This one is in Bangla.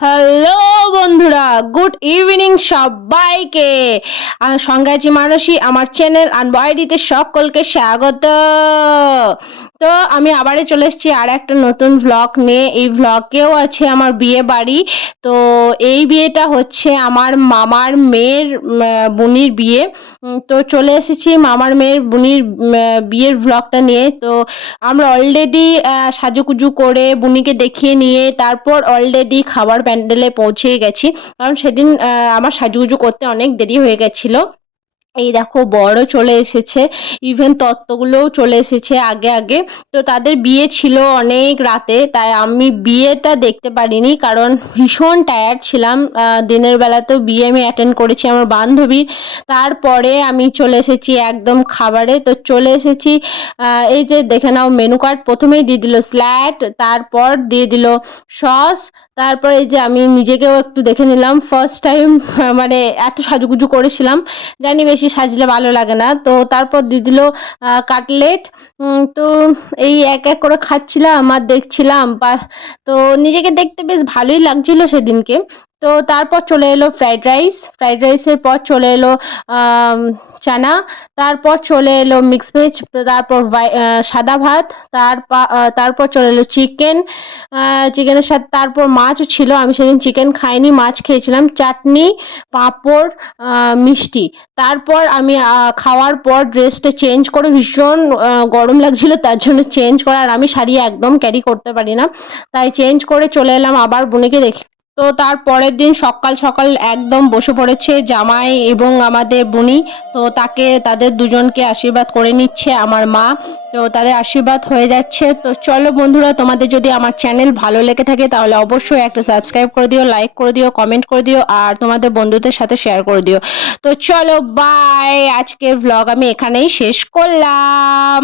হ্যালো বন্ধুরা, গুড ইভিনিং সবাইকে। সঙ্গে আছি মানসী, আমার চ্যানেল আনবয়ডিতে সকলকে স্বাগত। তো আমি আবারও চলে এসেছি আর একটা নতুন ভ্লগ নিয়ে। এই ভ্লগেও আছে আমার বিয়ে বাড়ি তো এই বিয়েটা হচ্ছে আমার মামার মেয়ের বুনির বিয়ে। তো চলে এসেছি মামার মেয়ের, বুনির বিয়ের ব্লগটা নিয়ে। তো আমরা অলরেডি সাজুকুজু করে বুনিকে দেখিয়ে নিয়ে তারপর অলরেডি খাবার প্যান্ডেলে পৌঁছে গেছি। কারণ সেদিন আমার সাজুকুজু করতে অনেক দেরি হয়ে গেছিল। এই দেখো বড় চলে এসেছে ইভেন তত্ত্বগুলোও চলে এসেছে আগে আগে। তো তাদের বিয়ে ছিল অনেক রাতে, তাই আমি বিয়েটা দেখতে পারিনি কারণ ভীষণ টায়ার্ড ছিলাম। দিনের বেলাতেও বিয়ে আমি অ্যাটেন্ড করেছি আমার বান্ধবীর। তারপরে আমি চলে এসেছি একদম খাবারে। তো চলে এসেছি এই যে দেখে নাও মেনু কার্ড প্রথমেই দিয়ে দিল স্ল্যাট, তারপর দিয়ে দিল সস তারপর যে আমি নিজেকেও একটু দেখে নিলাম। ফার্স্ট টাইম মানে এত সাজুগুজু করেছিলাম। জানি বেশি সাজলে ভালো লাগে না। তো তারপর দিয়ে দিল কাটলেট। তো এই এক এক করে খাচ্ছিলাম আর দেখছিলাম, বা, তো নিজেকে দেখতে বেশ ভালোই লাগছিল সেদিনকে। তো তারপর চলে এলো ফ্রাইড রাইস ফ্রাইড রাইসের পর চলে এলো চানা তারপর চলে এলো মিক্স ভেজ তারপর সাদা ভাত তারপর চলে এলো চিকেন চিকেনের সাথে তারপর মাছও ছিল। আমি সেদিন চিকেন খাইনি, মাছ খেয়েছিলাম। চাটনি, পাঁপড় মিষ্টি। তারপর আমি খাওয়ার পর ড্রেসটা চেঞ্জ করে ভীষণ গরম লাগছিল, তার জন্য চেঞ্জ করা। আর আমি শাড়ি একদম ক্যারি করতে পারি না। তাই চেঞ্জ করে চলে এলাম, আবার বোনেকে দেখে তো তার পরের দিন সকাল সকাল একদম বসে পড়েছে জামাই এবং আমাদের বুনি। তো তাকে, তাদের দুজনকে আশীর্বাদ করে নিচ্ছে আমার মা। তো তাদের আশীর্বাদ হয়ে যাচ্ছে। তো চলো বন্ধুরা, তোমাদের যদি আমার চ্যানেল ভালো লেগে থাকে তাহলে অবশ্যই একটা সাবস্ক্রাইব করে দিও লাইক করে দিও কমেন্ট করে দিও আর তোমাদের বন্ধুদের সাথে শেয়ার করে দিও। তো চলো বাই আজকের ভ্লগ আমি এখানেই শেষ করলাম।